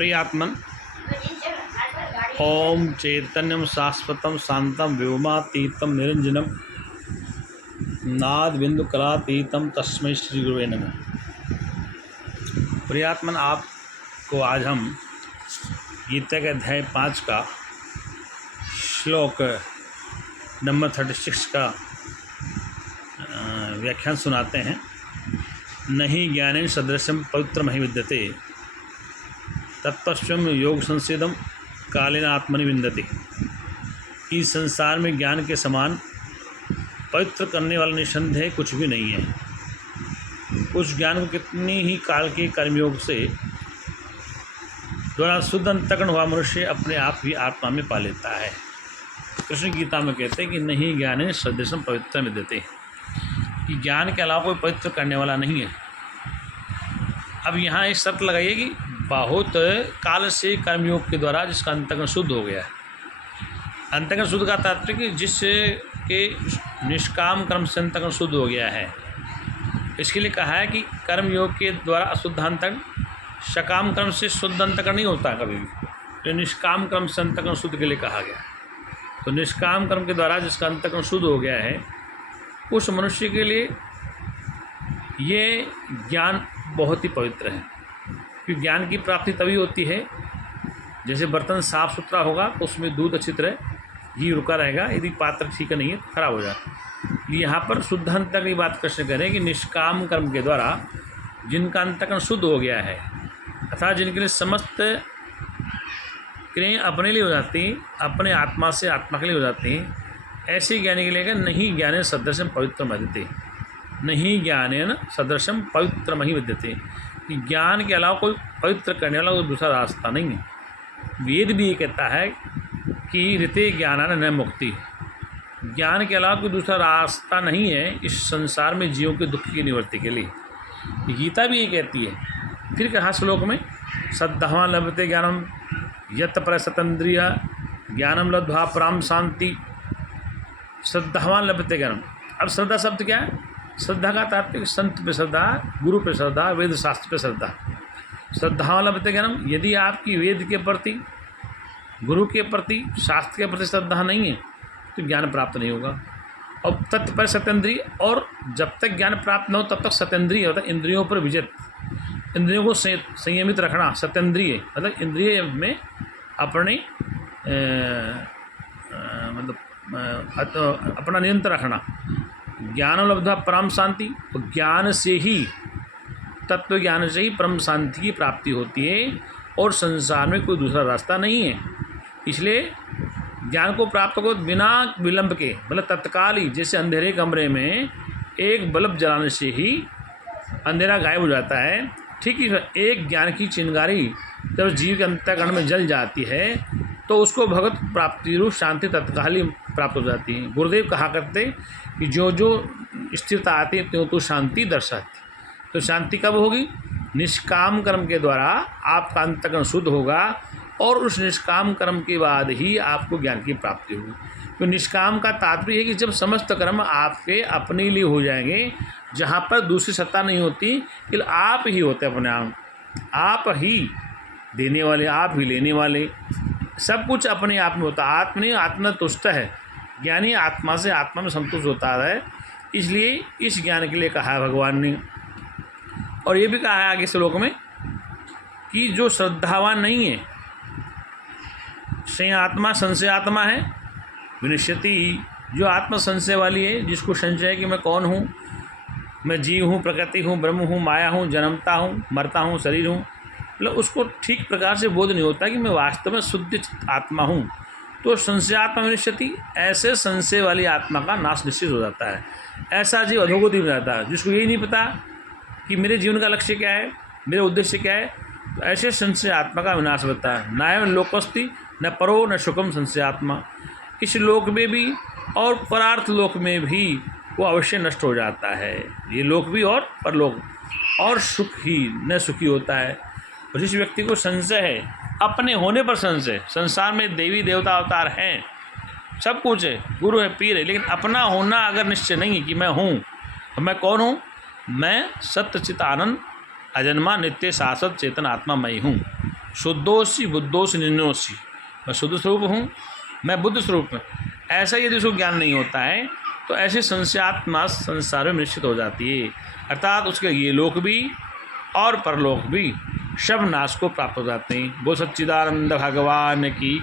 प्रियात्मन ओम चैतन्यम शाश्वतम शांतम व्योमातीतम निरंजनम नाद बिंदु कलातीतम तस्मै श्री गुरुवे नमः। प्रियात्मन, आपको आज हम गीता के अध्याय 5 का श्लोक नंबर 36 का व्याख्यान सुनाते हैं। नहीं ज्ञानेन सदृशम पवित्रमहि विद्यते तत्पश्चम योग संसेदम कालेन आत्मनि विन्दति। इस संसार में ज्ञान के समान पवित्र करने वाला निसंदेह कुछ भी नहीं है। उस ज्ञान को कितनी ही काल के कर्मयोग से द्वारा शुद्ध अंतःकरण हुआ मनुष्य अपने आप ही आत्मा में पा लेता है। कृष्ण गीता में कहते हैं कि नहीं ज्ञानेन सदृशम पवित्रम विद्यते, कि ज्ञान के अलावा कोई पवित्र करने वाला नहीं है। अब यहाँ एक शर्त लगाइए कि बहुत काल से कर्मयोग के द्वारा जिसका अंतःकरण शुद्ध हो गया है। अंतःकरण शुद्ध का तात्पर्य कि जिसके निष्काम कर्म से अंतःकरण शुद्ध हो गया है। इसके लिए कहा है कि कर्मयोग के द्वारा अशुद्ध अंतःकरण, सकाम कर्म से शुद्ध अंतःकरण नहीं होता कभी भी, तो निष्काम कर्म से अंतःकरण शुद्ध के लिए कहा गया। तो निष्काम कर्म के द्वारा जिसका अंतःकरण शुद्ध हो गया है, उस मनुष्य के लिए ये ज्ञान बहुत ही पवित्र है। क्योंकि ज्ञान की प्राप्ति तभी होती है, जैसे बर्तन साफ़ सुथरा होगा तो उसमें दूध अच्छी तरह घी रुका रहेगा, यदि पात्र ठीक नहीं है तो खराब हो जाता। यहाँ पर शुद्ध अंतःकरण की बात कृष्ण कह रहे हैं कि निष्काम कर्म के द्वारा जिनका अंतःकरण शुद्ध हो गया है, अर्थात जिनके लिए समस्त क्रियाएं अपने लिए हो जाती हैं, अपने आत्मा से आत्मा के लिए हो जाती हैं, ऐसे ज्ञानी के लिए नहीं ज्ञानेन सदृशम पवित्रम विद्यते। नहीं ज्ञानेन सदृशम पवित्रमहि विद्यते, कि ज्ञान के अलावा कोई पवित्र करने वाला कोई दूसरा रास्ता नहीं है। वेद भी ये कहता है कि ऋते ज्ञानान न मुक्ति, ज्ञान के अलावा कोई दूसरा रास्ता नहीं है इस संसार में जीवों के दुख की निवृत्ति के लिए। गीता भी ये कहती है। फिर कहा श्लोक में, श्रद्धा लभते ज्ञानम यत पर सतंद्रिय ज्ञानम लब्ध्वा पराम शांति। श्रद्धावान लभते ज्ञानम। अब श्रद्धा शब्द क्या है? श्रद्धा का तात्पर्य संत पे श्रद्धा, गुरु पे श्रद्धा, वेद शास्त्र पे श्रद्धा। श्रद्धावान लभते ज्ञानम, यदि आपकी वेद के प्रति, गुरु के प्रति, शास्त्र के प्रति श्रद्धा नहीं है तो ज्ञान प्राप्त नहीं होगा। और तत्पर सतेंद्रिय, और जब तक ज्ञान प्राप्त न हो तब तक सतेंद्रिय होता है इंद्रियों पर विजय, इंद्रियों को संयमित रखना। सतेंद्रिय मतलब इंद्रिय में अपने अपना नियंत्रण रखना। ज्ञान लब्ध्वा परम शांति, तो ज्ञान से ही, तत्व ज्ञान से ही परम शांति की प्राप्ति होती है और संसार में कोई दूसरा रास्ता नहीं है। इसलिए ज्ञान को प्राप्त करो बिना विलंब के, मतलब तत्काल ही। जैसे अंधेरे कमरे में एक बल्ब जलाने से ही अंधेरा गायब हो जाता है, ठीक ही एक ज्ञान की चिंगारी जब जीव के अंतःकरण में जल जाती है तो उसको भगवत प्राप्ति रूप शांति तत्काल ही प्राप्त हो जाती है। गुरुदेव कहा करते कि जो जो स्थिरता आती है त्यों तो शांति दर्शाती। तो शांति कब होगी? निष्काम कर्म के द्वारा आपका अंतःकरण शुद्ध होगा और उस निष्काम कर्म के बाद ही आपको ज्ञान की प्राप्ति होगी। तो निष्काम का तात्पर्य है कि जब समस्त कर्म आपके अपने लिए हो जाएंगे, जहाँ पर दूसरी सत्ता नहीं होती, कि आप ही होते अपने आप ही देने वाले, आप ही लेने वाले, सब कुछ अपने आप में होता। आत्मनि आत्मा तुष्ट है, ज्ञानी आत्मा से आत्मा में संतुष्ट होता है। इसलिए इस ज्ञान के लिए कहा है भगवान ने। और ये भी कहा है आगे श्लोक में कि जो श्रद्धावान नहीं है, संशय आत्मा, संशय आत्मा है, विनश्यति, जो आत्मा संशय वाली है, जिसको संशय है कि मैं कौन हूँ, मैं जीव हूँ, प्रकृति हूँ, ब्रह्म हूँ, माया हूँ, जन्मता हूँ, मरता हूँ, शरीर हूँ, मतलब उसको ठीक प्रकार से बोध नहीं होता कि मैं वास्तव में शुद्ध आत्मा हूँ। तो संशय आत्मा विनश्यति, ऐसे संशय वाली आत्मा का नाश निश्चित हो जाता है। ऐसा जीव अधोगति हो जाता है जिसको यही नहीं पता कि मेरे जीवन का लक्ष्य क्या है, मेरा उद्देश्य क्या है। तो ऐसे संशय आत्मा का विनाश होता है। नायम लोकस्ति न परो न सुखम संशय आत्मा, इस लोक में भी और परार्थ लोक में भी वो अवश्य नष्ट हो जाता है। ये लोक भी और परलोक, और सुख ही न सुखी होता है। और जिस व्यक्ति को संशय है, अपने होने पर संशय, संसार में देवी देवता अवतार हैं, सब कुछ है, गुरु है, पीर है, लेकिन अपना होना अगर निश्चय नहीं है कि मैं हूँ, मैं कौन हूँ, मैं सत्य चित आनंद अजन्मा नित्य शाश्वत चेतन आत्मा मैं हूँ, शुद्धोसी बुद्धोसी निन्नोसी, मैं शुद्ध स्वरूप हूँ, मैं बुद्ध स्वरूप हूँ। ऐसा यदि उसको ज्ञान नहीं होता है तो ऐसे संशयात्मा संसार में निश्चित हो जाती है, अर्थात उसके ये लोक भी और परलोक भी सब नाश को प्राप्त हो जाते हैं। वो सच्चिदानंद भगवान की